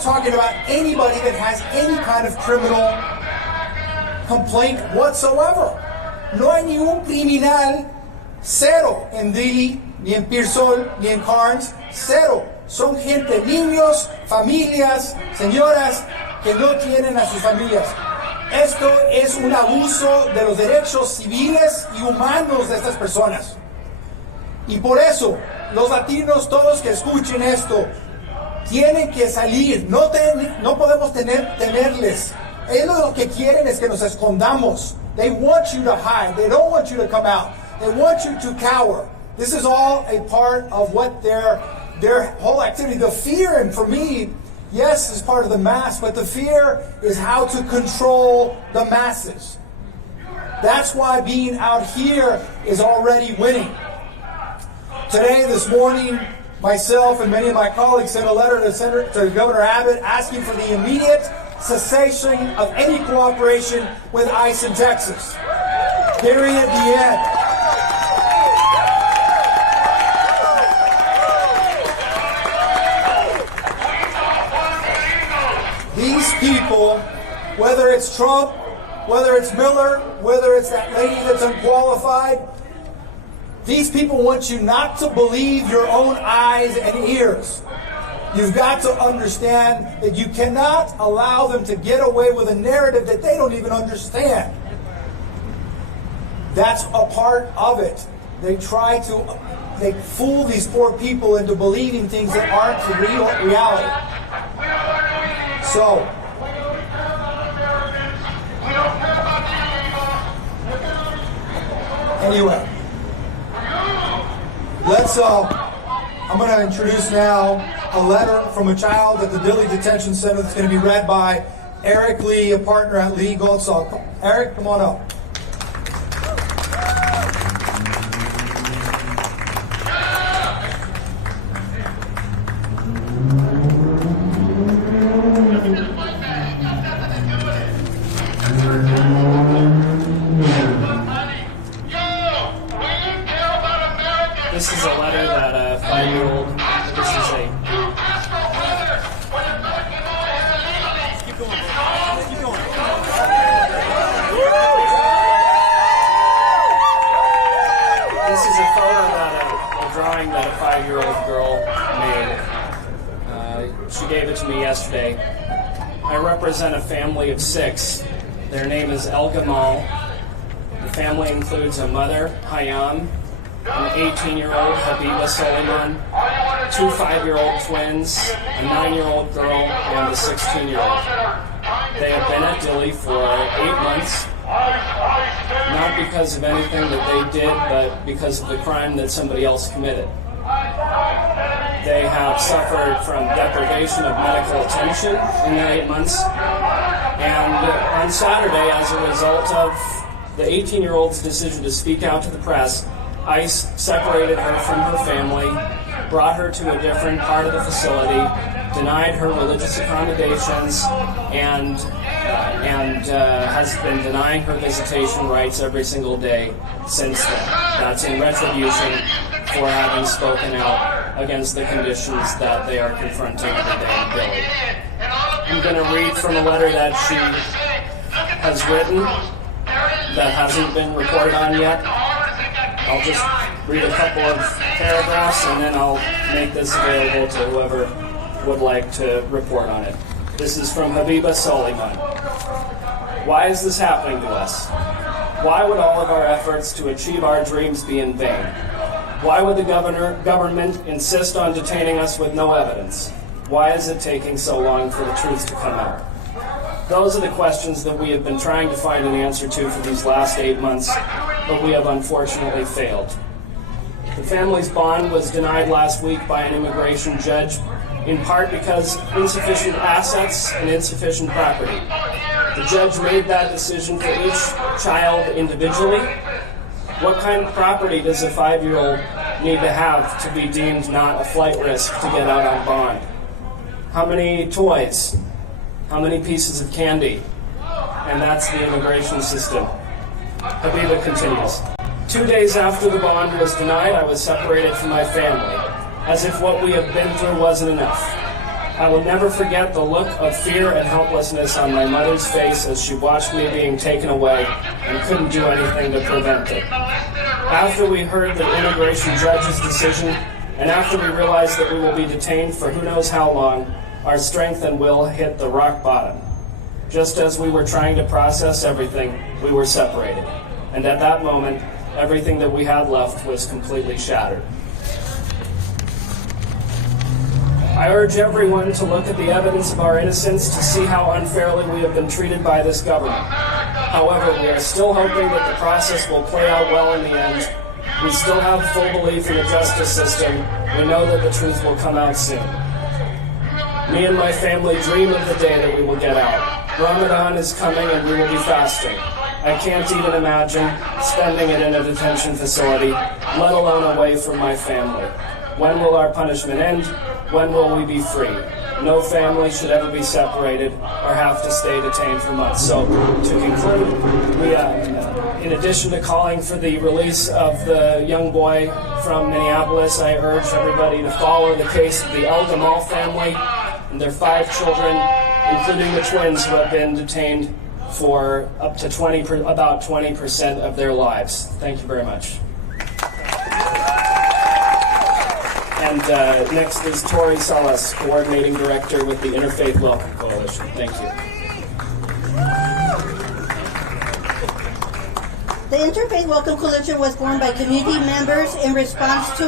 not talking about anybody that has any kind of criminal complaint whatsoever. No hay ningún criminal, cero, en Dili, ni en Pearsall, ni en Carnes, cero. Son gente, niños, familias, señoras que no tienen a sus familias. Esto es un abuso de los derechos civiles y humanos de estas personas. Y por eso, los latinos, todos que escuchen esto, tienen que salir. No podemos temerles. Ellos lo que quieren es que nos escondamos. They want you to hide. They don't want you to come out. They want you to cower. This is all a part of what their whole activity. The fear, and for me, yes, is part of the mass, but the fear is how to control the masses. That's why being out here is already winning. Today, this morning, myself and many of my colleagues sent a letter to Governor Abbott asking for the immediate cessation of any cooperation with ICE in Texas. Period, the end. These people, whether it's Trump, whether it's Miller, whether it's that lady that's unqualified, these people want you not to believe your own eyes and ears. You've got to understand that you cannot allow them to get away with a narrative that they don't even understand. That's a part of it. They fool these poor people into believing things that aren't the real reality. So, anyway, I'm going to introduce now a letter from a child at the Dilley Detention Center that's going to be read by Eric Lee, a partner at Legal. So, Eric, come on up. This is a letter that a 5-year-old, Keep going. This is a photo a drawing that a 5-year-old girl made. She gave it to me yesterday. I represent a family of 6. Their name is El Gamal. The family includes a mother, Hayam, an 18-year-old Habiba Soliman, 2 5-year-old twins, a 9-year-old girl, and a 16-year-old. They have been at Dilley for 8 months, not because of anything that they did, but because of the crime that somebody else committed. They have suffered from deprivation of medical attention in the 8 months, and on Saturday, as a result of the 18-year-old's decision to speak out to the press, ICE separated her from her family, brought her to a different part of the facility, denied her religious accommodations, and has been denying her visitation rights every single day since then. That's in retribution for having spoken out against the conditions that they are confronting every day in Dilley. I'm going to read from a letter that she has written that hasn't been reported on yet. I'll just read a couple of paragraphs and then I'll make this available to whoever would like to report on it. This is from Habiba Soliman. Why is this happening to us? Why would all of our efforts to achieve our dreams be in vain? Why would the government insist on detaining us with no evidence? Why is it taking so long for the truth to come out? Those are the questions that we have been trying to find an answer to for these last 8 months, but we have unfortunately failed. The family's bond was denied last week by an immigration judge, in part because insufficient assets and insufficient property. The judge made that decision for each child individually. What kind of property does a 5-year-old need to have to be deemed not a flight risk to get out on bond? How many toys? How many pieces of candy? And that's the immigration system. Habiba continues. 2 days after the bond was denied, I was separated from my family, as if what we have been through wasn't enough. I will never forget the look of fear and helplessness on my mother's face as she watched me being taken away and couldn't do anything to prevent it. After we heard the immigration judge's decision, and after we realized that we will be detained for who knows how long, our strength and will hit the rock bottom. Just as we were trying to process everything, we were separated. And at that moment, everything that we had left was completely shattered. I urge everyone to look at the evidence of our innocence to see how unfairly we have been treated by this government. However, we are still hoping that the process will play out well in the end. We still have full belief in the justice system. We know that the truth will come out soon. Me and my family dream of the day that we will get out. Ramadan is coming and we will be fasting. I can't even imagine spending it in a detention facility, let alone away from my family. When will our punishment end? When will we be free? No family should ever be separated or have to stay detained for months. So, to conclude, we, in addition to calling for the release of the young boy from Minneapolis, I urge everybody to follow the case of the Ilhan Omar family and their 5 children, including the twins who have been detained for up to about 20% of their lives. Thank you very much. And next is Tori Salas, Coordinating Director with the Interfaith Welcome Coalition. Thank you. The Interfaith Welcome Coalition was formed by community members in response to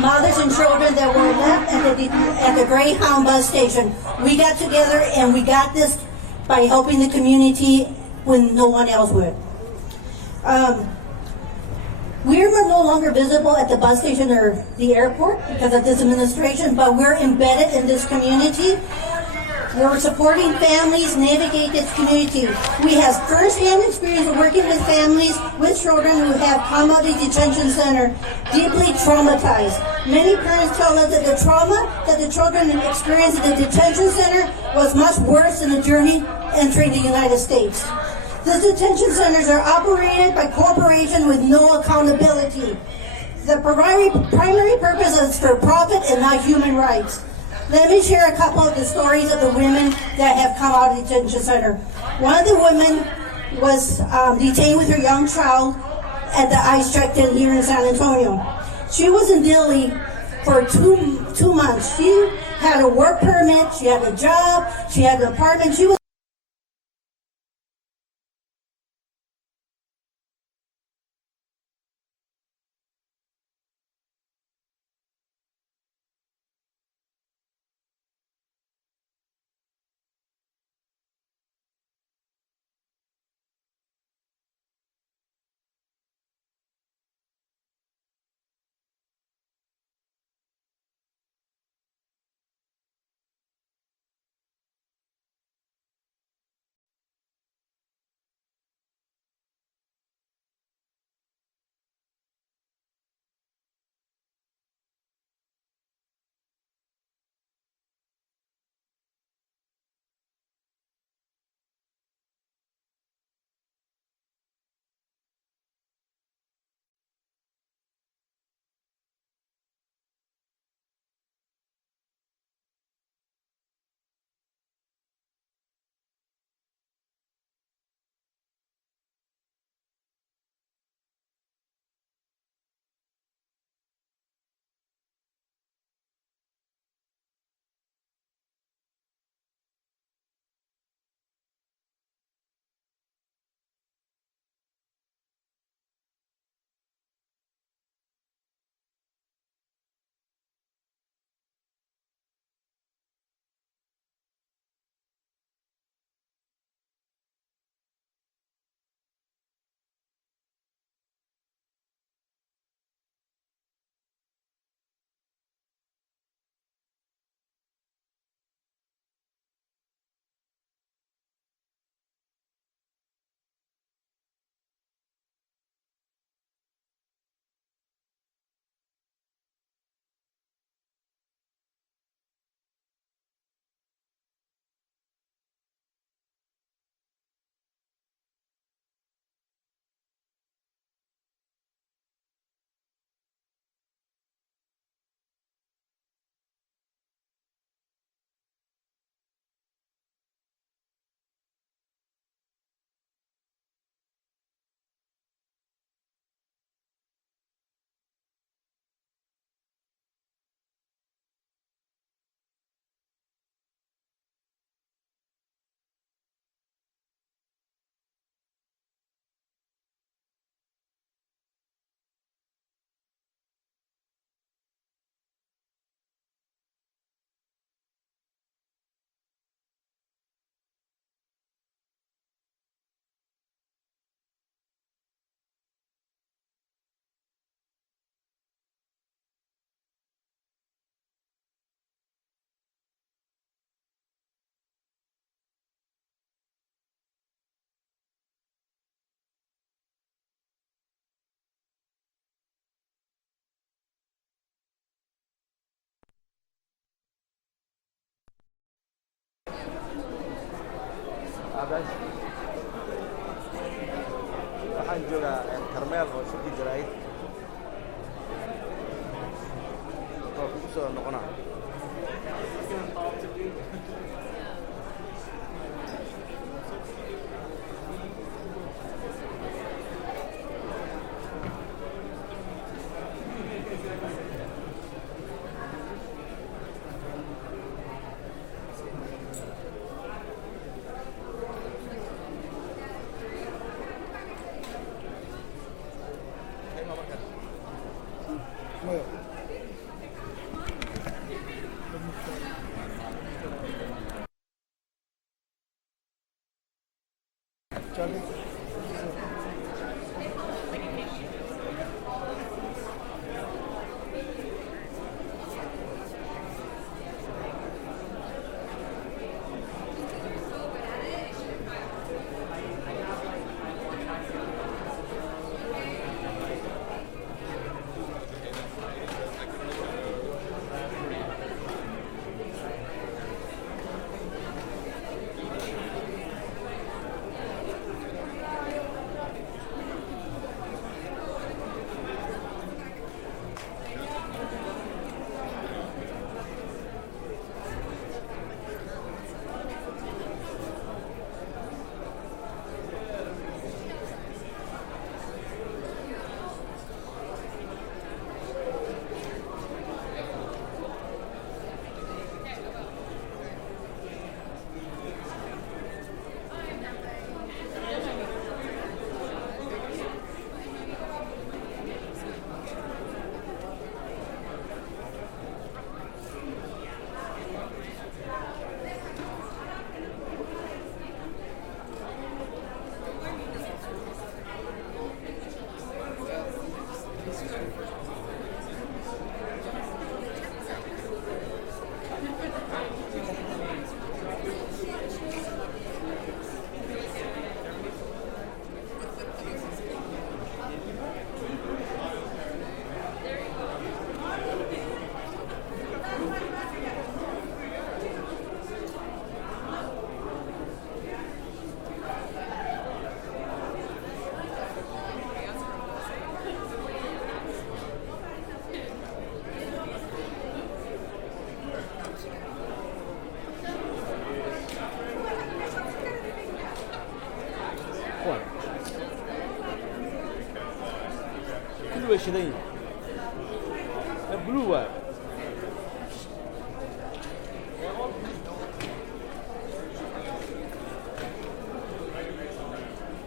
mothers and children that were left at the Greyhound bus station. We got together and we got this by helping the community when no one else would. We're no longer visible at the bus station or the airport because of this administration, but we're embedded in this community. We're supporting families navigate this community. We have first-hand experience of working with families with children who have come out of the detention center deeply traumatized. Many parents tell us that the trauma that the children experienced at the detention center was much worse than the journey entering the United States. The detention centers are operated by corporations with no accountability. The primary purpose is for profit and not human rights. Let me share a couple of the stories of the women that have come out of the detention center. One of the women was detained with her young child at the ICE check-in here in San Antonio. She was in Delhi for two months. She had a work permit, she had a job, she had an apartment. She was guys. Waxaan joogaa Karmel oo shirki jaraa'id. Oo ku soo noqonaa. Way shidan yihiin blue waay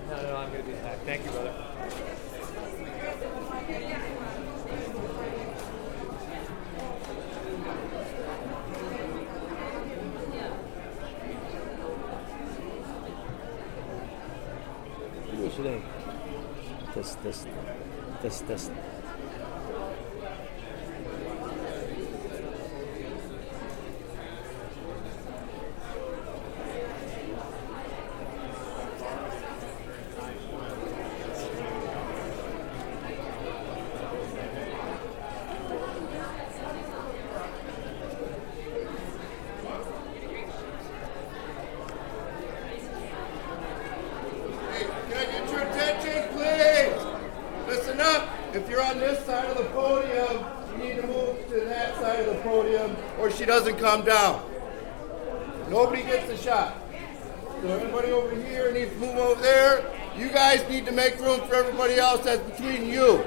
No, I'm going to be back. Thank you, brother. Way shidan yihiin test If you're on this side of the podium, you need to move to that side of the podium or she doesn't come down. Nobody gets a shot. So everybody over here needs to move over there. You guys need to make room for everybody else that's between you.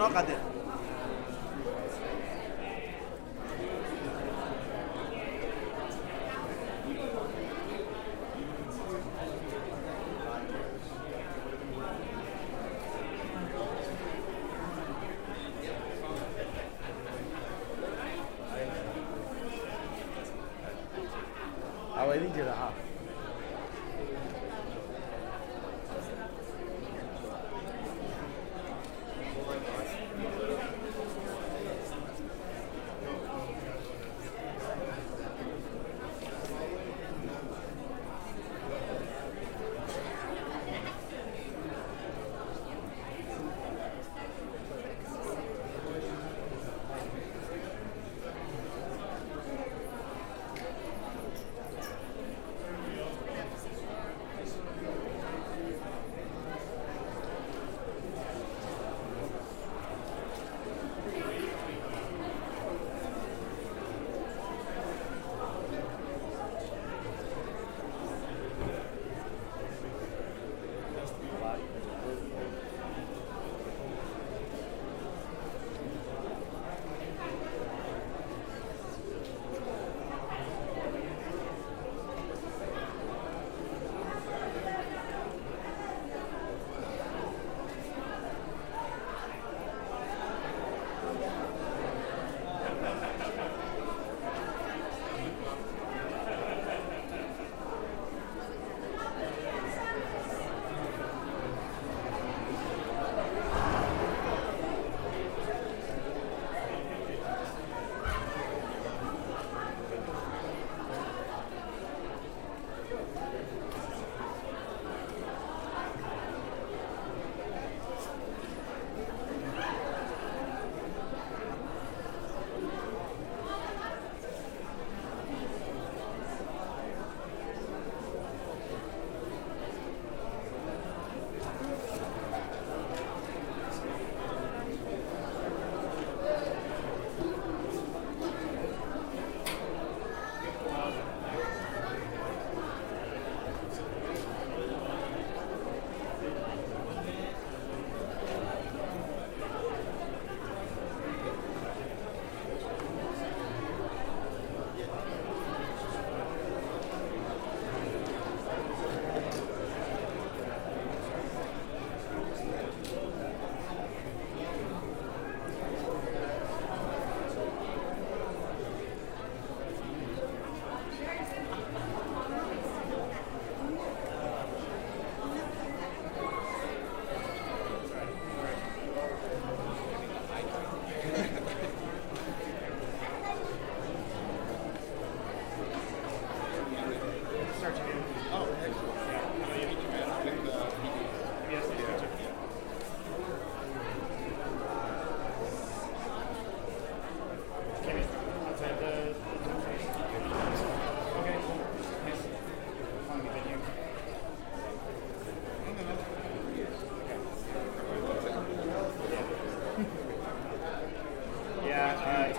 Unócate.啊，我理解了哈。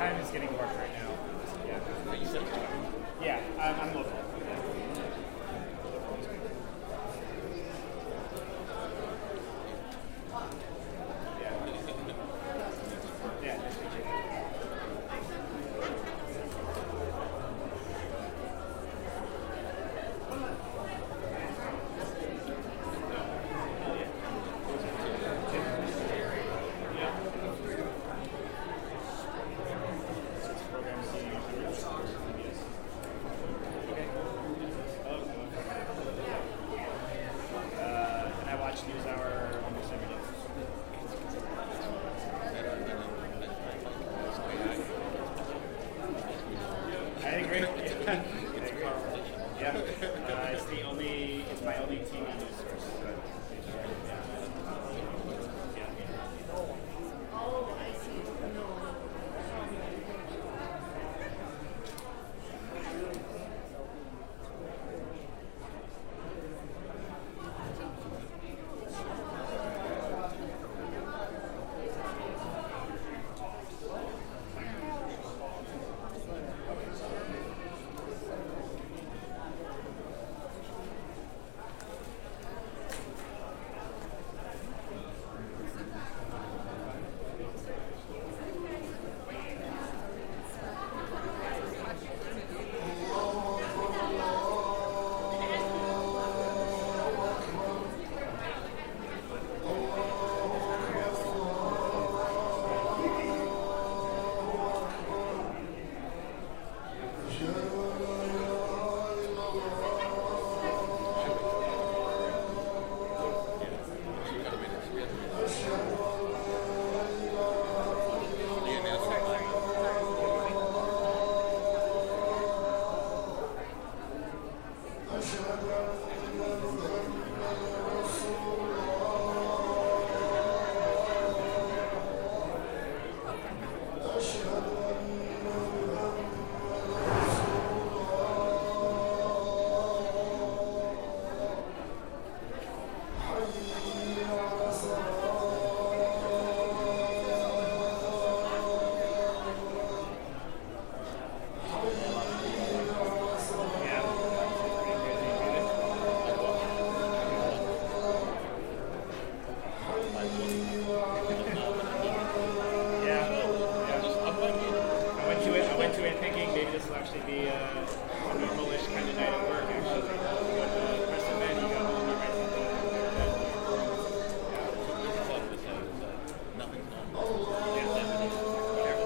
Time is getting work right now. Yeah. Yeah, I'm local. Yeah. Okay. into it thinking maybe this will actually be a normal-ish kind of night at work, actually. But press event, you got all the right something.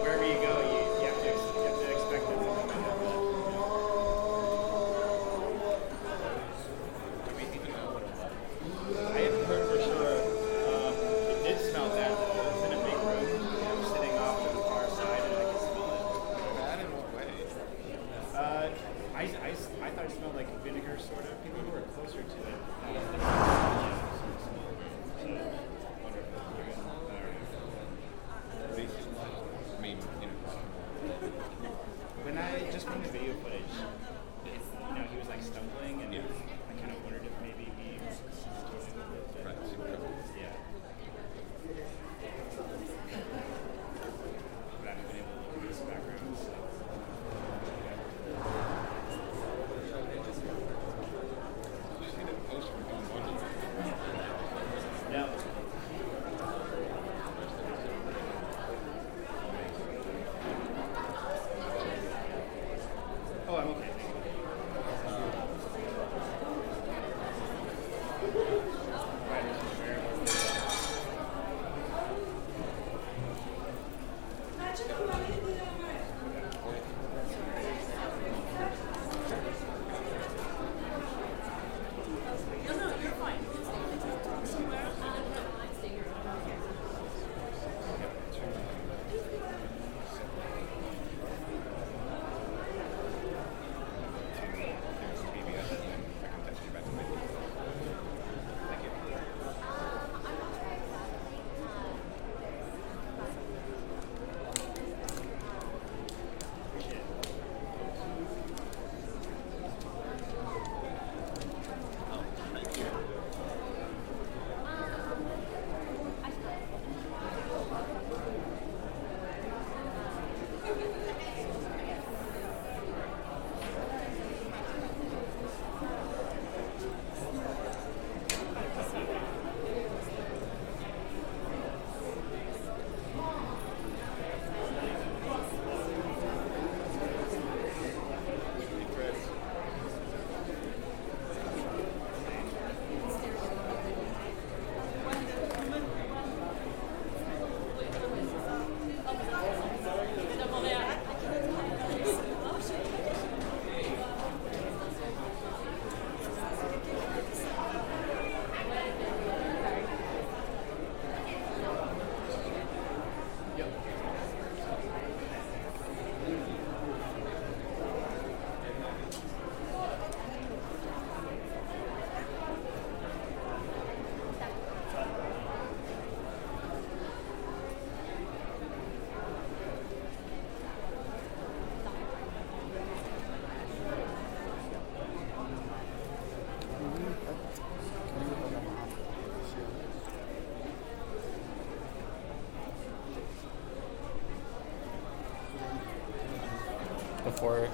Wherever you go, you have to expect it to come in. I haven't heard for sure. It did smell bad. It was in a big room. I was sitting off to the far side, and I could smell it. Bad in what way? I thought it smelled like vinegar, sort of. People who were closer to it. I mean, When I just from the video footage, he was like stumbling, and I kind of wondered if maybe he was toying with it. right, super trouble. Yeah. But I haven't been able to look at his background. So. Did you see the post from doing one? No. Oh, I'm okay. Before.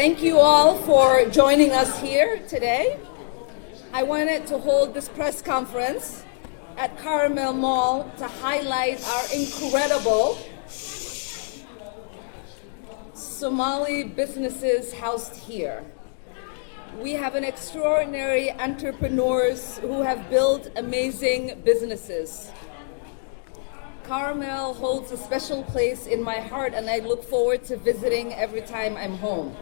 Thank you all for joining us here today. I wanted to hold this press conference at Karmel Mall to highlight our incredible Somali businesses housed here. We have an extraordinary entrepreneurs who have built amazing businesses. Karmel holds a special place in my heart, and I look forward to visiting every time I'm home.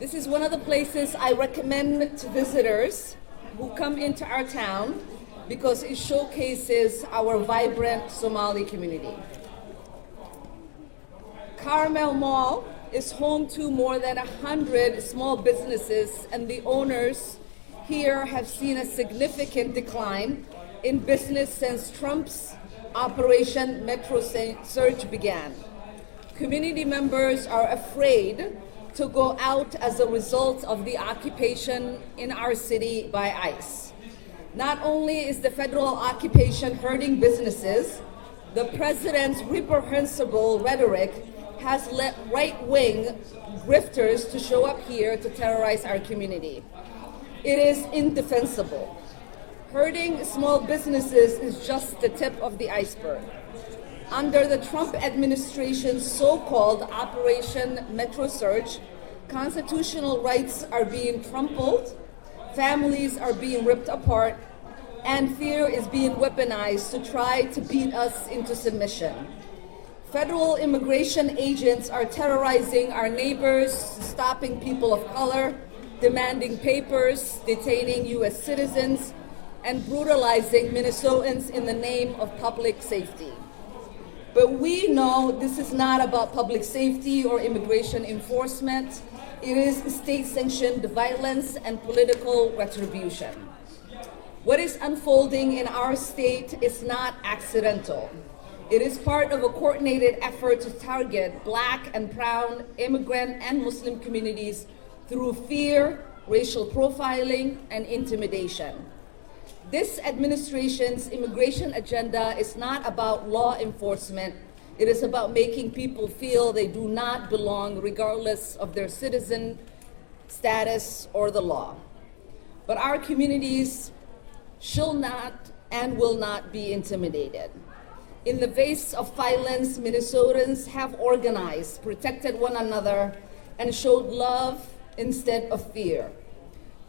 This is one of the places I recommend to visitors who come into our town because it showcases our vibrant Somali community. Karmel Mall is home to more than 100 small businesses, and the owners here have seen a significant decline in business since Trump's Operation Metro Surge began. Community members are afraid to go out as a result of the occupation in our city by ICE. Not only is the federal occupation hurting businesses, the president's reprehensible rhetoric has led right-wing grifters to show up here to terrorize our community. It is indefensible. Hurting small businesses is just the tip of the iceberg. Under the Trump administration's so-called Operation Metro Surge, constitutional rights are being trampled, families are being ripped apart, and fear is being weaponized to try to beat us into submission. Federal immigration agents are terrorizing our neighbors, stopping people of color, demanding papers, detaining U.S. citizens, and brutalizing Minnesotans in the name of public safety. But we know this is not about public safety or immigration enforcement. It is state-sanctioned violence and political retribution. What is unfolding in our state is not accidental. It is part of a coordinated effort to target Black and brown immigrant and Muslim communities through fear, racial profiling, and intimidation. This administration's immigration agenda is not about law enforcement. It is about making people feel they do not belong regardless of their citizen status or the law. But our communities shall not and will not be intimidated. In the face of violence, Minnesotans have organized, protected one another, and showed love instead of fear.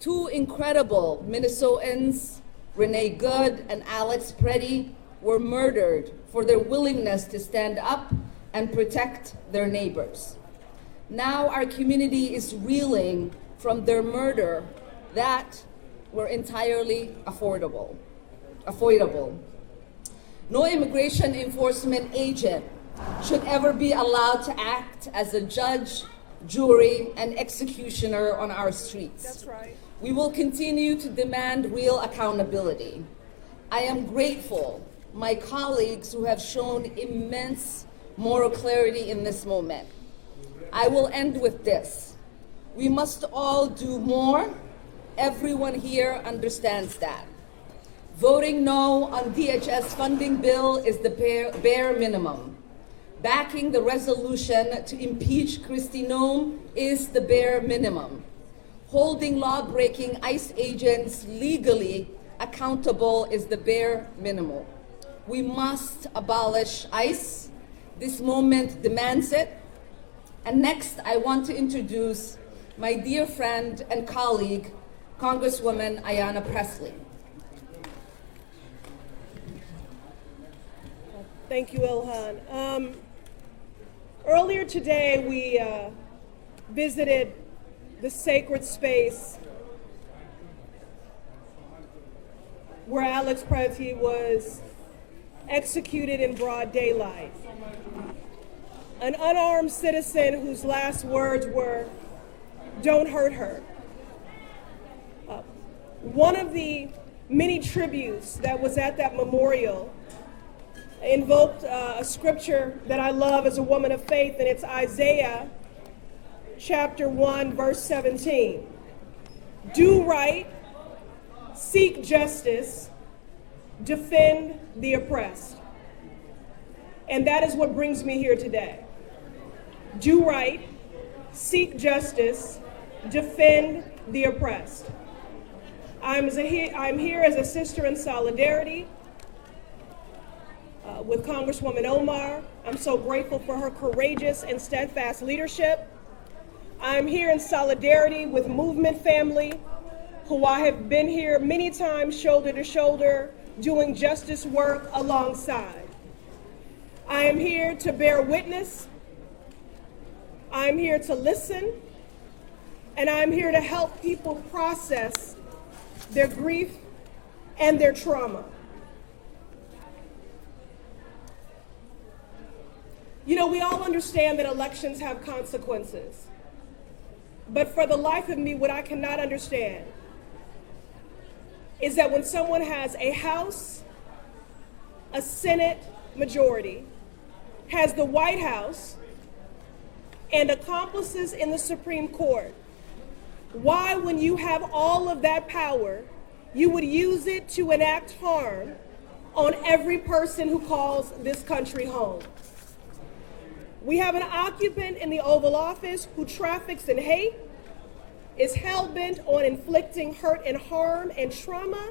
Two incredible Minnesotans, Renee Good and Alex Preddy, were murdered for their willingness to stand up and protect their neighbors. Now our community is reeling from their murder that were entirely avoidable. No immigration enforcement agent should ever be allowed to act as a judge, jury, and executioner on our streets. That's right. We will continue to demand real accountability. I am grateful my colleagues who have shown immense moral clarity in this moment. I will end with this. We must all do more. Everyone here understands that. Voting no on DHS funding bill is the bare minimum. Backing the resolution to impeach Kristi Noem is the bare minimum. Holding law-breaking ICE agents legally accountable is the bare minimum. We must abolish ICE. This moment demands it. And next, I want to introduce my dear friend and colleague, Congresswoman Ayanna Pressley. Thank you, Ilhan. Earlier today, we visited the sacred space where Alex Preddy was executed in broad daylight. An unarmed citizen whose last words were, "Don't hurt her." One of the many tributes that was at that memorial invoked a scripture that I love as a woman of faith, and it's Isaiah chapter 1, verse 17. Do right, seek justice, defend the oppressed. And that is what brings me here today. Do right, seek justice, defend the oppressed. I'm here as a sister in solidarity with Congresswoman Omar. I'm so grateful for her courageous and steadfast leadership. I'm here in solidarity with Movement family, who I have been here many times shoulder to shoulder doing justice work alongside. I am here to bear witness. I'm here to listen. And I'm here to help people process their grief and their trauma. You know, we all understand that elections have consequences. But for the life of me, what I cannot understand is that when someone has a House, a Senate majority, has the White House, and accomplices in the Supreme Court, why, when you have all of that power, you would use it to enact harm on every person who calls this country home. We have an occupant in the Oval Office who traffics in hate, is hell-bent on inflicting hurt and harm and trauma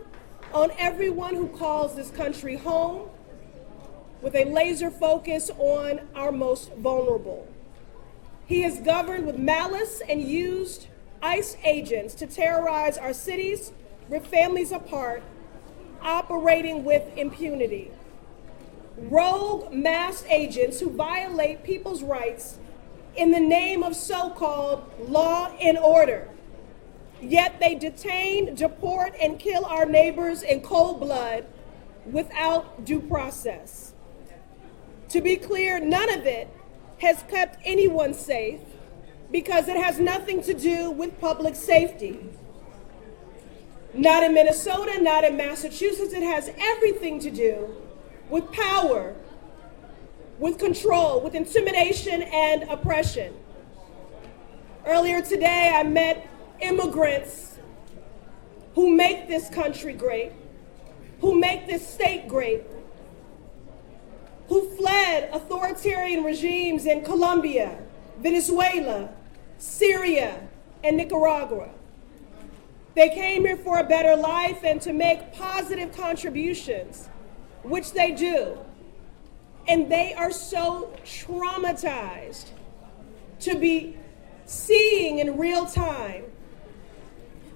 on everyone who calls this country home, with a laser focus on our most vulnerable. He is governed with malice and used ICE agents to terrorize our cities, rip families apart, operating with impunity. Rogue masked agents who violate people's rights in the name of so-called law and order. Yet they detain, deport, and kill our neighbors in cold blood without due process. To be clear, none of it has kept anyone safe, because it has nothing to do with public safety. Not in Minnesota, not in Massachusetts. It has everything to do with power, with control, with intimidation and oppression. Earlier today, I met immigrants who make this country great, who make this state great, who fled authoritarian regimes in Colombia, Venezuela, Syria, and Nicaragua. They came here for a better life and to make positive contributions, which they do. And they are so traumatized to be seeing in real time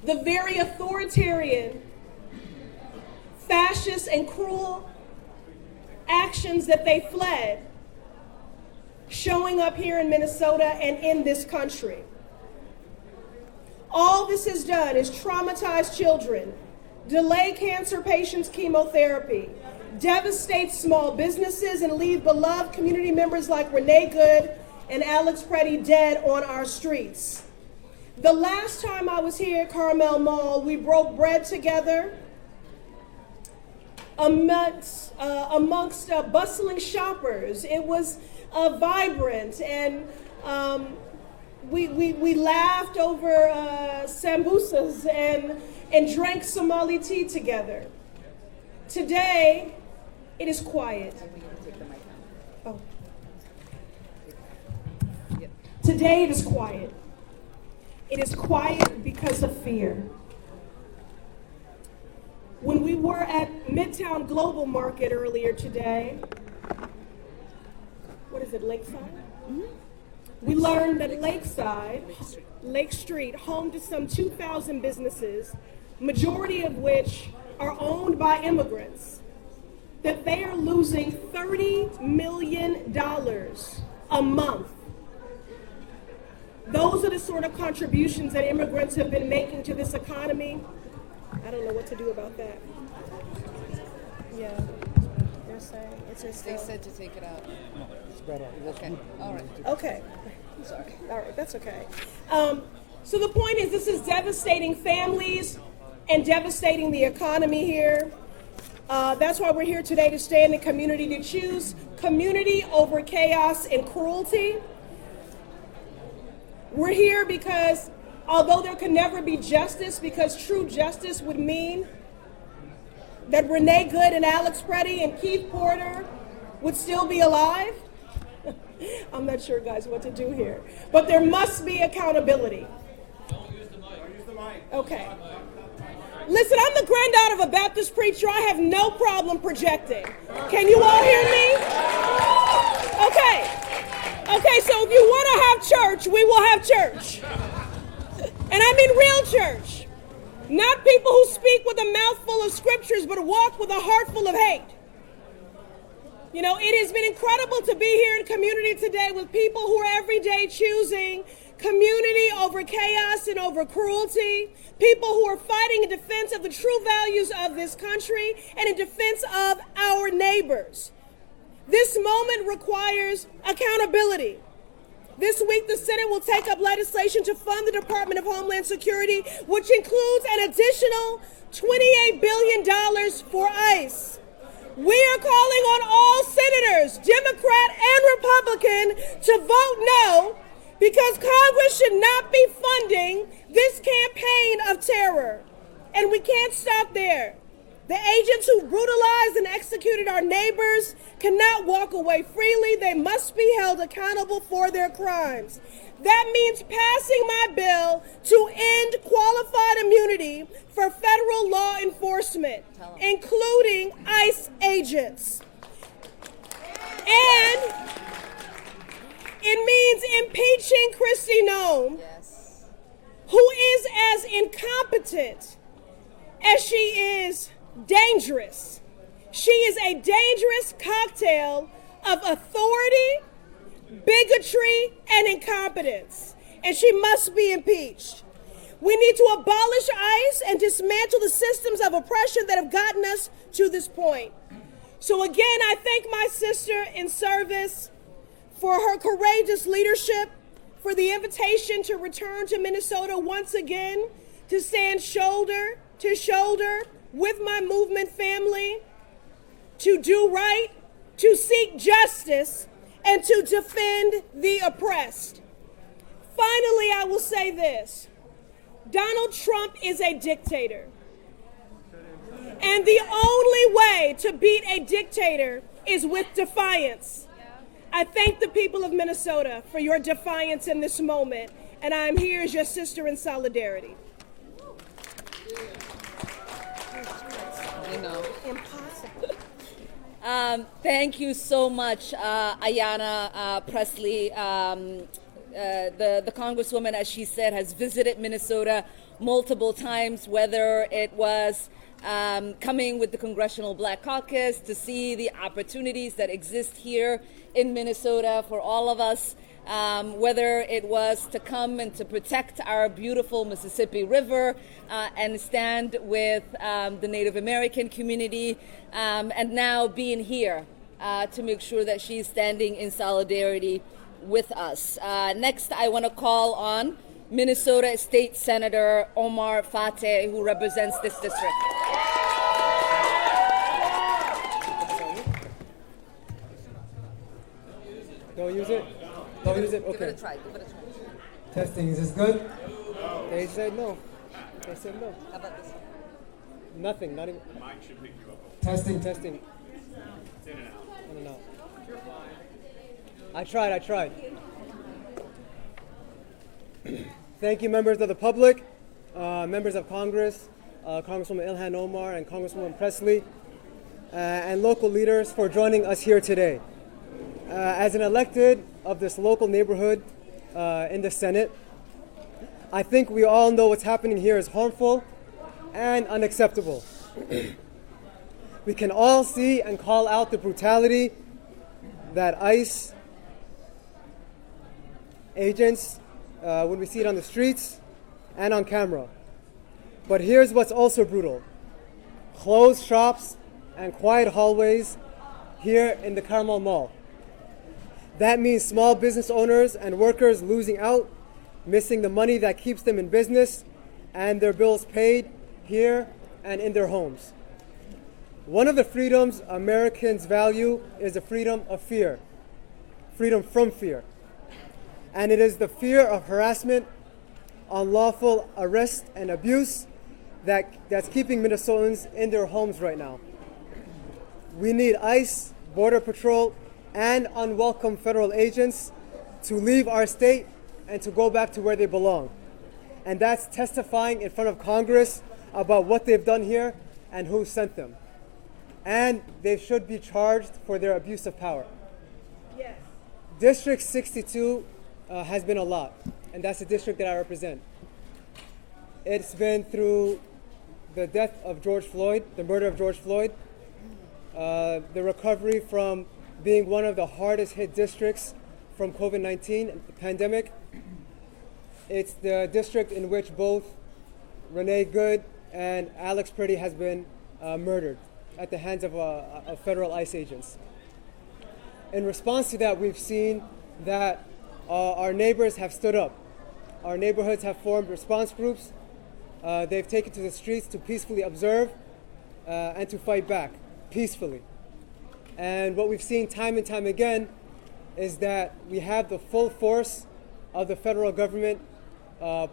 the very authoritarian, fascist, and cruel actions that they fled showing up here in Minnesota and in this country. All this has done is traumatize children, delay cancer patients' chemotherapy, devastate small businesses, and leave beloved community members like Renee Good and Alex Preddy dead on our streets. The last time I was here at Karmel Mall, we broke bread together amongst bustling shoppers. It was vibrant, and we laughed over sambusas and drank Somali tea together. Today, it is quiet. Oh. Today, it is quiet. It is quiet because of fear. When we were at Midtown Global Market earlier today, what is it, Lakeside? Mm-hmm. We learned that Lakeside, Lake Street, home to some 2,000 businesses, majority of which are owned by immigrants, that they are losing $30 million a month. Those are the sort of contributions that immigrants have been making to this economy. I don't know what to do about that. Yeah, they're saying it's just. They said to take it out. It's better. Okay, all right. Okay. Sorry. All right, that's okay. So the point is, this is devastating families and devastating the economy here. That's why we're here today, to stand in community, to choose community over chaos and cruelty. We're here because although there can never be justice, because true justice would mean that Renee Good and Alex Preddy and Keith Porter would still be alive. I'm not sure, guys, what to do here. But there must be accountability. Okay. Listen, I'm the granddaughter of a Baptist preacher. I have no problem projecting. Can you all hear me? Okay. Okay, so if you want to have church, we will have church. And I mean real church. Not people who speak with a mouthful of scriptures, but walk with a heart full of hate. You know, it has been incredible to be here in community today with people who are every day choosing community over chaos and over cruelty, people who are fighting in defense of the true values of this country and in defense of our neighbors. This moment requires accountability. This week, the Senate will take up legislation to fund the Department of Homeland Security, which includes an additional $28 billion for ICE. We are calling on all senators, Democrat and Republican, to vote no, because Congress should not be funding this campaign of terror. And we can't stop there. The agents who brutalized and executed our neighbors cannot walk away freely. They must be held accountable for their crimes. That means passing my bill to end qualified immunity for federal law enforcement, including ICE agents. And it means impeaching Kristi Noem, who is as incompetent as she is dangerous. She is a dangerous cocktail of authority, bigotry, and incompetence, and she must be impeached. We need to abolish ICE and dismantle the systems of oppression that have gotten us to this point. So again, I thank my sister in service for her courageous leadership, for the invitation to return to Minnesota once again, to stand shoulder to shoulder with my movement family, to do right, to seek justice, and to defend the oppressed. Finally, I will say this. Donald Trump is a dictator. And the only way to beat a dictator is with defiance. I thank the people of Minnesota for your defiance in this moment, and I am here as your sister in solidarity. You know. Impossible. Thank you so much, Ayanna Pressley. The Congresswoman, as she said, has visited Minnesota multiple times, whether it was coming with the Congressional Black Caucus to see the opportunities that exist here in Minnesota for all of us, whether it was to come and to protect our beautiful Mississippi River and stand with the Native American community, and now being here to make sure that she's standing in solidarity with us. Next, I want to call on Minnesota State Senator Omar Fateh, who represents this district. Don't use it? Don't use it? Okay. Give it a try. Give it a try. Testing, is this good? They said no. They said no. How about this? Nothing, not even. Mine should pick you up. Testing. It's in and out. In and out. I tried. Thank you, members of the public, members of Congress, Congresswoman Ilhan Omar and Congresswoman Pressley, and local leaders for joining us here today. As an elected of this local neighborhood in the Senate, I think we all know what's happening here is harmful and unacceptable. We can all see and call out the brutality that ICE agents, when we see it on the streets and on camera. But here's what's also brutal. Closed shops and quiet hallways here in the Karmel Mall. That means small business owners and workers losing out, missing the money that keeps them in business and their bills paid here and in their homes. One of the freedoms Americans value is the freedom of fear, freedom from fear. And it is the fear of harassment, unlawful arrest, and abuse that's keeping Minnesotans in their homes right now. We need ICE, Border Patrol, and unwelcome federal agents to leave our state and to go back to where they belong. and that's testifying in front of Congress about what they've done here and who sent them. And they should be charged for their abuse of power. Yes. District 62 has been a lot, and that's the district that I represent. It's been through the death of George Floyd, the murder of George Floyd, the recovery from being one of the hardest hit districts from COVID-19 pandemic. It's the district in which both Renee Good and Alex Pretty has been murdered at the hands of federal ICE agents. In response to that, we've seen that our neighbors have stood up. Our neighborhoods have formed response groups. They've taken to the streets to peacefully observe and to fight back peacefully. And what we've seen time and time again is that we have the full force of the federal government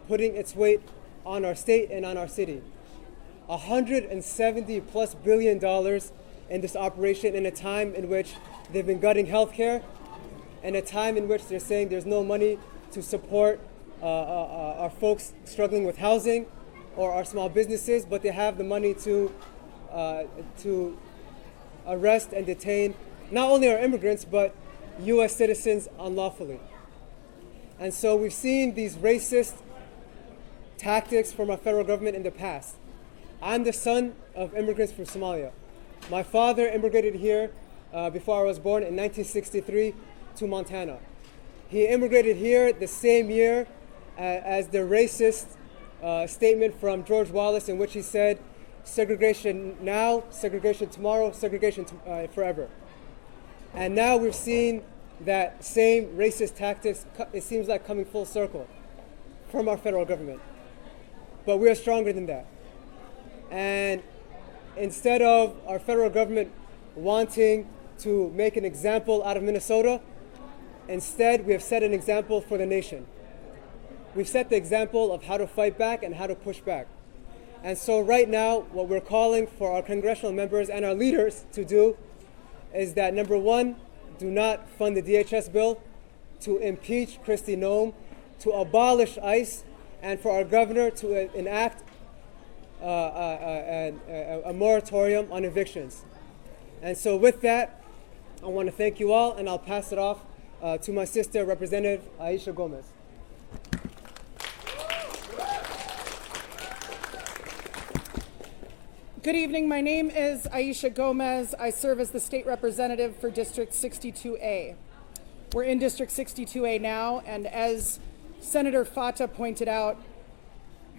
putting its weight on our state and on our city. $170+ billion in this operation in a time in which they've been gutting healthcare, in a time in which they're saying there's no money to support our folks struggling with housing or our small businesses, but they have the money to arrest and detain not only our immigrants, but U.S. citizens unlawfully. And so we've seen these racist tactics from our federal government in the past. I'm the son of immigrants from Somalia. My father immigrated here before I was born in 1963 to Montana. He immigrated here the same year as the racist statement from George Wallace, in which he said, segregation now, segregation tomorrow, segregation forever. And now we're seeing that same racist tactics, it seems like coming full circle from our federal government. But we are stronger than that. And instead of our federal government wanting to make an example out of Minnesota, instead we have set an example for the nation. We've set the example of how to fight back and how to push back. And so right now, what we're calling for our congressional members and our leaders to do is that, number one, do not fund the DHS bill, to impeach Kristi Noem, to abolish ICE, and for our governor to enact a moratorium on evictions. And so with that, I want to thank you all, and I'll pass it off to my sister, Representative Aisha Gomez. Good evening. My name is Aisha Gomez. I serve as the state representative for District 62A. We're in District 62A now, and as Senator Fata pointed out,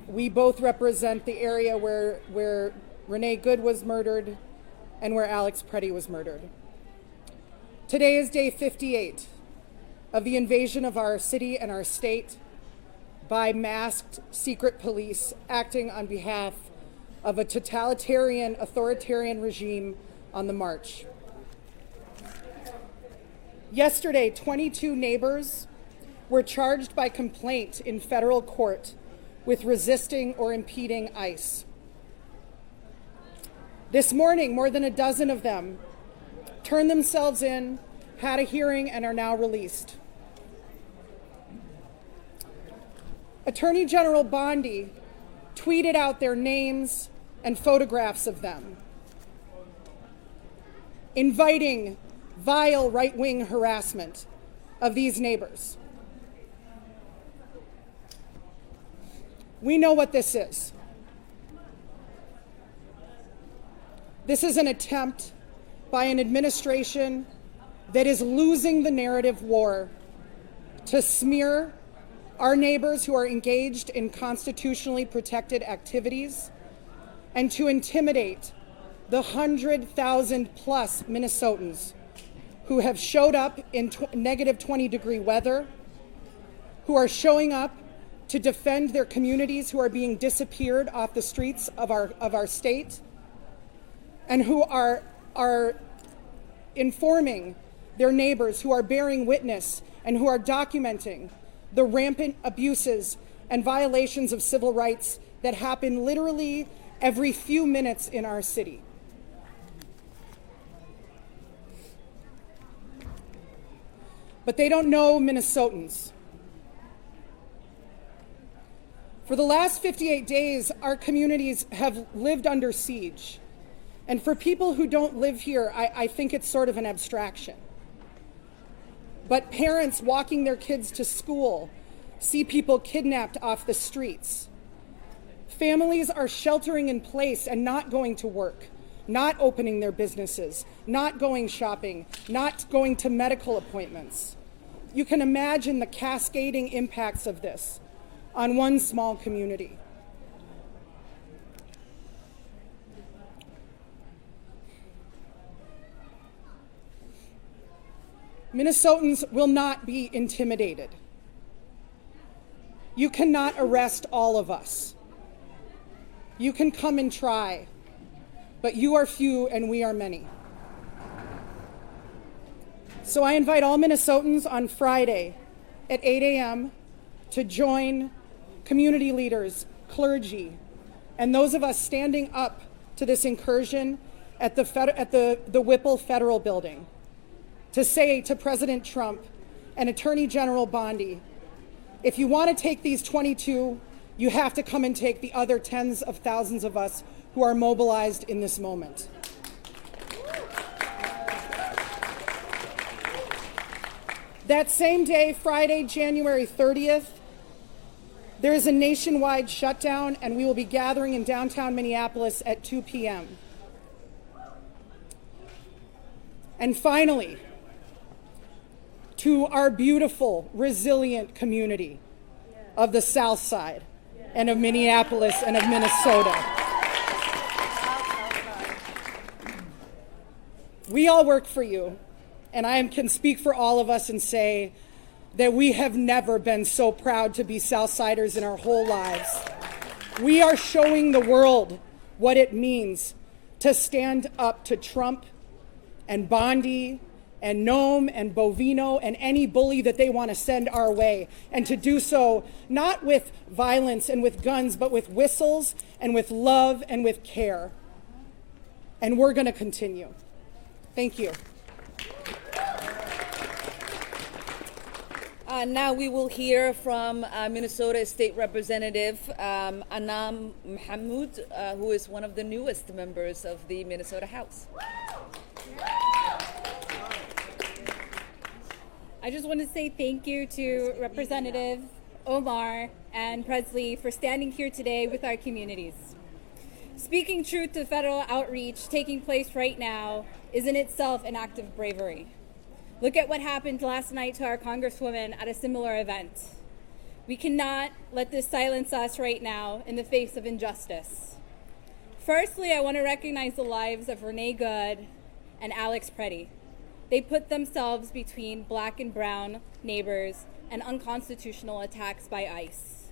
we both represent the area where Renee Good was murdered and where Alex Pretty was murdered. Today is day 58 of the invasion of our city and our state by masked secret police acting on behalf of a totalitarian, authoritarian regime on the march. Yesterday, 22 neighbors were charged by complaint in federal court with resisting or impeding ICE. This morning, more than a dozen of them turned themselves in, had a hearing, and are now released. Attorney General Bondi tweeted out their names and photographs of them, inviting vile right-wing harassment of these neighbors. We know what this is. This is an attempt by an administration that is losing the narrative war to smear our neighbors who are engaged in constitutionally protected activities and to intimidate the 100,000+ Minnesotans who have showed up in negative 20-degree weather, who are showing up to defend their communities who are being disappeared off the streets of our state, and who are informing their neighbors, who are bearing witness and who are documenting the rampant abuses and violations of civil rights that happen literally every few minutes in our city. But they don't know Minnesotans. For For the last 58 days, our communities have lived under siege. And for people who don't live here, I think it's sort of an abstraction. But parents walking their kids to school see people kidnapped off the streets. Families are sheltering in place and not going to work, not opening their businesses, not going shopping, not going to medical appointments. You can imagine the cascading impacts of this on one small community. Minnesotans will not be intimidated. You cannot arrest all of us. You can come and try, but you are few and we are many. So I invite all Minnesotans on Friday at 8 a.m. to join community leaders, clergy, and those of us standing up to this incursion at the Whipple Federal Building to say to President Trump and Attorney General Bondi, if you want to take these 22, you have to come and take the other tens of thousands of us who are mobilized in this moment. That same day, Friday, January 30th, there is a nationwide shutdown, and we will be gathering in downtown Minneapolis at 2 p.m. And finally, to our beautiful, resilient community of the South Side and of Minneapolis and of Minnesota. We all work for you, and I can speak for all of us and say that we have never been so proud to be Southsiders in our whole lives. We are showing the world what it means to stand up to Trump and Bondi and Nome and Bovino and any bully that they want to send our way, and to do so not with violence and with guns, but with whistles and with love and with care. And we're going to continue. Thank you. Now we will hear from Minnesota State Representative Anam Mahmoud, who is one of the newest members of the Minnesota House. I just want to say thank you to Representative Omar and Presley for standing here today with our communities. Speaking truth to federal outreach taking place right now is in itself an act of bravery. Look at what happened last night to our Congresswoman at a similar event. We cannot let this silence us right now in the face of injustice. Firstly, I want to recognize the lives of Renee Good and Alex Preddy. They put themselves between black and brown neighbors and unconstitutional attacks by ICE.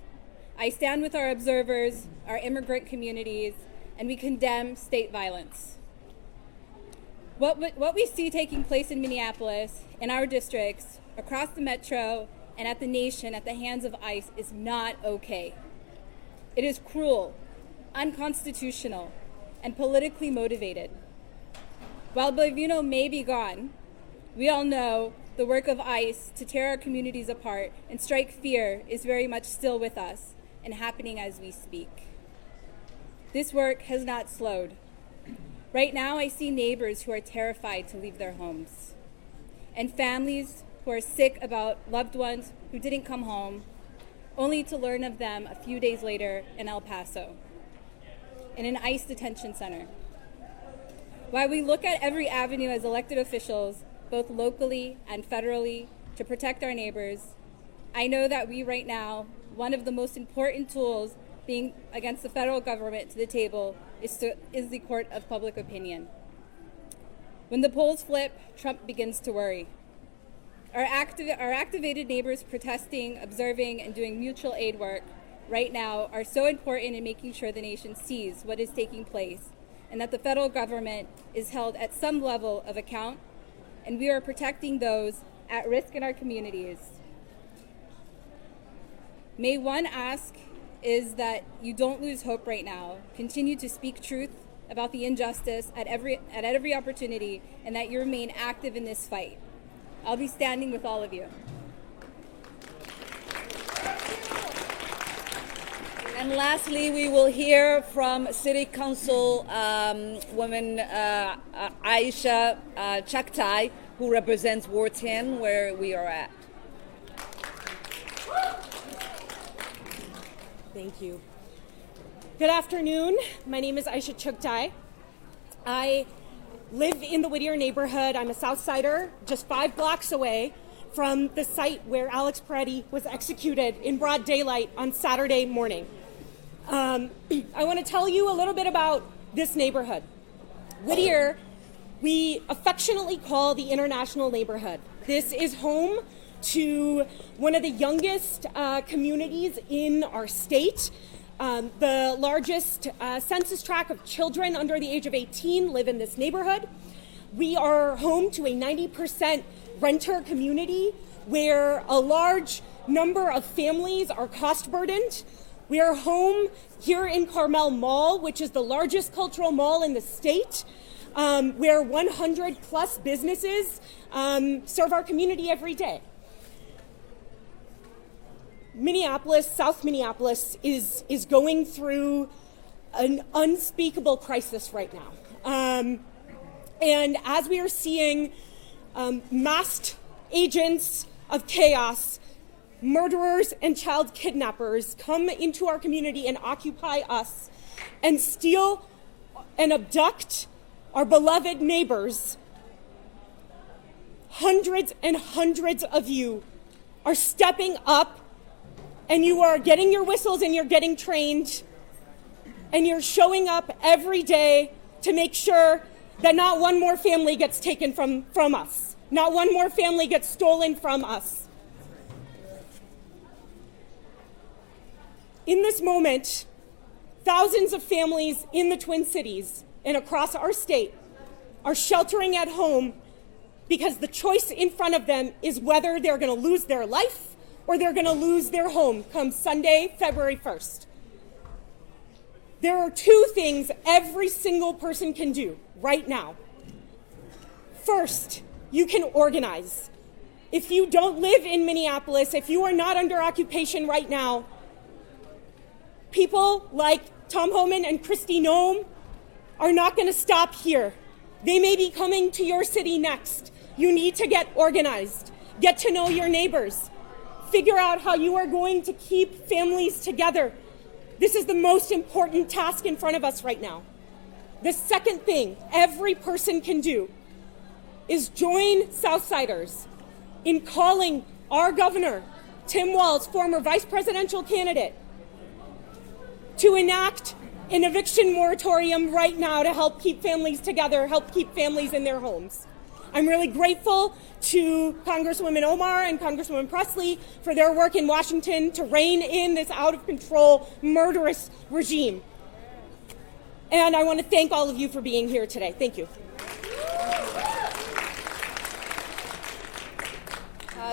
I stand with our observers, our immigrant communities, and we condemn state violence. What we see taking place in Minneapolis, in our districts, across the metro, and at the nation at the hands of ICE is not okay. It is cruel, unconstitutional, and politically motivated. While Bovino may be gone, we all know the work of ICE to tear our communities apart and strike fear is very much still with us and happening as we speak. This work has not slowed. Right now, I see neighbors who are terrified to leave their homes, and families who are sick about loved ones who didn't come home, only to learn of them a few days later in El Paso, in an ICE detention center. While we look at every avenue as elected officials, both locally and federally, to protect our neighbors, I know that we right now, one of the most important tools being against the federal government to the table is the court of public opinion. When the polls flip, Trump begins to worry. Our activated neighbors protesting, observing, and doing mutual aid work right now are so important in making sure the nation sees what is taking place and that the federal government is held at some level of account, and we are protecting those at risk in our communities. May one ask is that you don't lose hope right now. Continue to speak truth about the injustice at every opportunity, and that you remain active in this fight. I'll be standing with all of you. And lastly, we will hear from City Council woman Aisha Chaktai, who represents Ward 10, where we are at. Thank you. Good afternoon. My name is Aisha Chuktai. I live in the Whittier neighborhood. I'm a Southsider, just 5 blocks away from the site where Alex Peretti was executed in broad daylight on Saturday morning. I want to tell you a little bit about this neighborhood. Whittier, we affectionately call the International Neighborhood. This is home to one of the youngest communities in our state. The largest census tract of children under the age of 18 live in this neighborhood. We are home to a 90% renter community where a large number of families are cost burdened. We are home here in Karmel Mall, which is the largest cultural mall in the state, where 100 plus businesses serve our community every day. Minneapolis, South Minneapolis, is going through an unspeakable crisis right now. And as we are seeing masked agents of chaos, murderers and child kidnappers come into our community and occupy us and steal and abduct our beloved neighbors, hundreds and hundreds of you are stepping up, and you are getting your whistles and you're getting trained, and you're showing up every day to make sure that not one more family gets taken from us. Not one more family gets stolen from us. In this moment, thousands of families in the Twin Cities and across our state are sheltering at home because the choice in front of them is whether they're going to lose their life or they're going to lose their home come Sunday, February 1st. There are 2 things every single person can do right now. First, you can organize. If you don't live in Minneapolis, if you are not under occupation right now, people like Tom Homan and Kristi Noem are not going to stop here. They may be coming to your city next. You need to get organized. Get to know your neighbors. Figure out how you are going to keep families together. This is the most important task in front of us right now. The second thing every person can do is join Southsiders in calling our governor, Tim Walz, former vice presidential candidate, to enact an eviction moratorium right now to help keep families together, help keep families in their homes. I'm really grateful to Congresswoman Omar and Congresswoman Presley for their work in Washington to rein in this out-of-control, murderous regime. And I want to thank all of you for being here today. Thank you.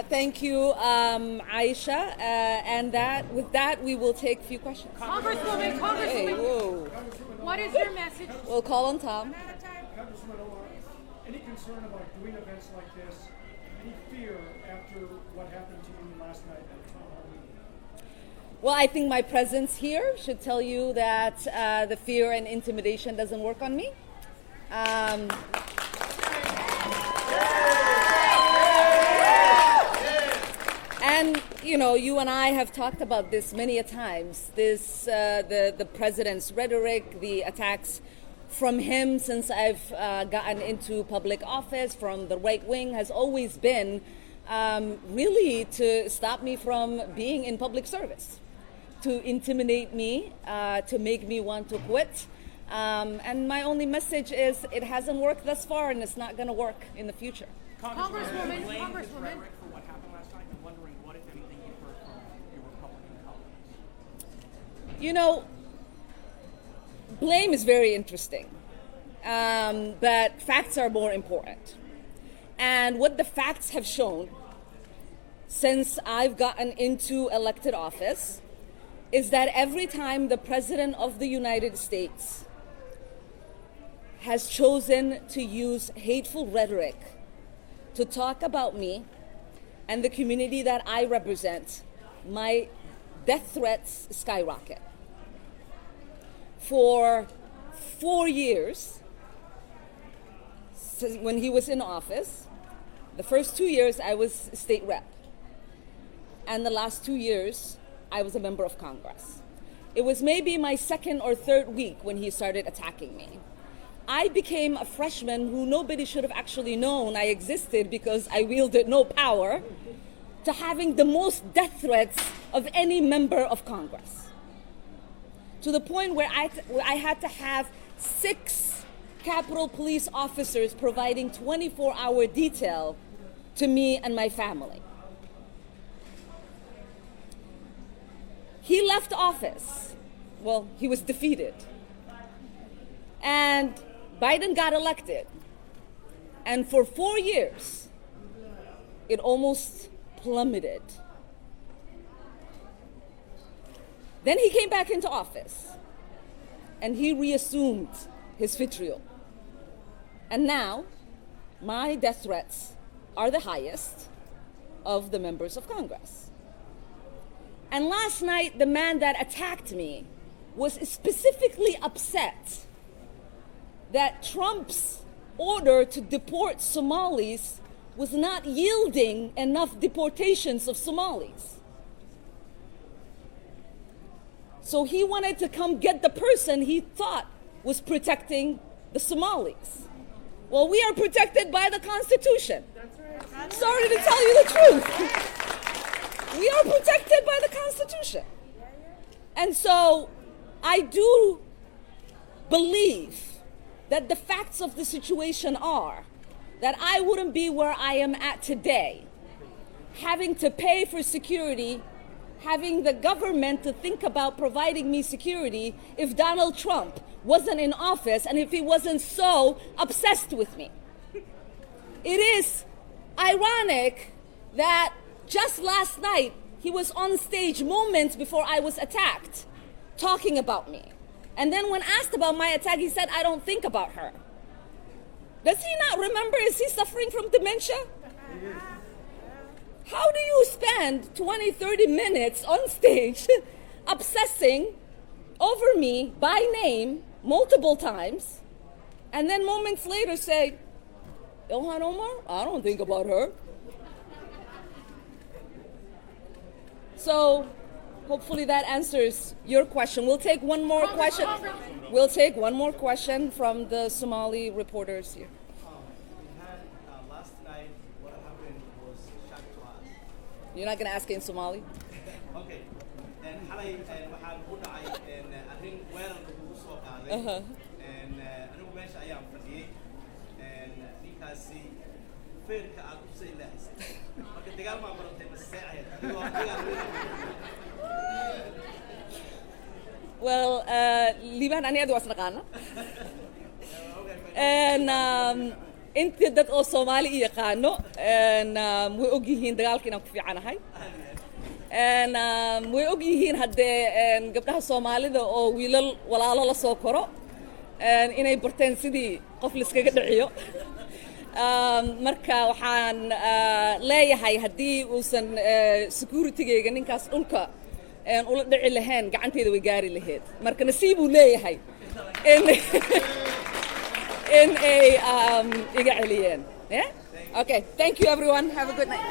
Thank you, Aisha. And with that, we will take a few questions. Congresswoman, Hey, whoa. what is your message? We'll call on Tom. Congresswoman Omar, any concern about doing events like this? Any fear after what happened to you last night at the town hall meeting? Well, I think my presence here should tell you that the fear and intimidation doesn't work on me. And, you know, you and I have talked about this many a times, the president's rhetoric, the attacks from him since I've gotten into public office from the right wing has always been really to stop me from being in public service, to intimidate me, to make me want to quit. And my only message is it hasn't worked thus far and it's not going to work in the future. Congresswoman. You know, blame is very interesting, but facts are more important. And what the facts have shown since I've gotten into elected office is that every time the President of the United States has chosen to use hateful rhetoric to talk about me and the community that I represent, my death threats skyrocket. for 4 years when he was in office. The first 2 years I was state rep, and the last 2 years I was a member of Congress. It was maybe my second or third week when he started attacking me. I became a freshman who nobody should have actually known I existed because I wielded no power, to having the most death threats of any member of Congress. To the point where I had to have 6 Capitol Police officers providing 24-hour detail to me and my family. He left office. Well, he was defeated. And Biden got elected. And for 4 years, it almost plummeted. Then he came back into office, and he reassumed his vitriol. And now, my death threats are the highest of the members of Congress. And last night, the man that attacked me was specifically upset that Trump's order to deport Somalis was not yielding enough deportations of Somalis. So he wanted to come get the person he thought was protecting the Somalis. Well, we are protected by the Constitution. Sorry to tell you the truth. We are protected by the Constitution. And so I do believe that the facts of the situation are that I wouldn't be where I am at today, having to pay for security, having the government to think about providing me security if Donald Trump wasn't in office and if he wasn't so obsessed with me. It is ironic that just last night he was on stage moments before I was attacked, talking about me. And then when asked about my attack, he said, I don't think about her. Does he not remember? Is he suffering from dementia? How do you spend 20, 30 minutes on stage obsessing over me by name multiple times, and then moments later say, Ilhan Omar? I don't think about her. So hopefully that answers your question. We'll take one more question. We'll take one more question from the Somali reporters here. Last night, what happened was shocked to us. You're not going to ask in Somali? Okay. And xalay waxaan ku dhacay arrin weerar lagu soo qaaday. Anigu meesha ayaan fadhiyey. Ninkaasi feerka aad u sii leexisay. Marka dagaal ma baratay maseexeed. Well, Liban ani adu asnaqaana. And inta dad oo Soomaali yaqaano way og yihiin dagaalka inaan ku fiicanahay. And way og yihiin haddee gabdhaha Soomaalida oo wiilal walaalo la soo koro inay barteen sidii qof la iskaga dhiciyo. Marka waxaan leeyahay haddii uusan security-gayga ninkaas dhulka ula dhici lahayn gacanteeda way gaari lahayd. Marka nasiib uu leeyahay in ay iga celiyeen. Yeah? Okay, thank you everyone. Have a good night.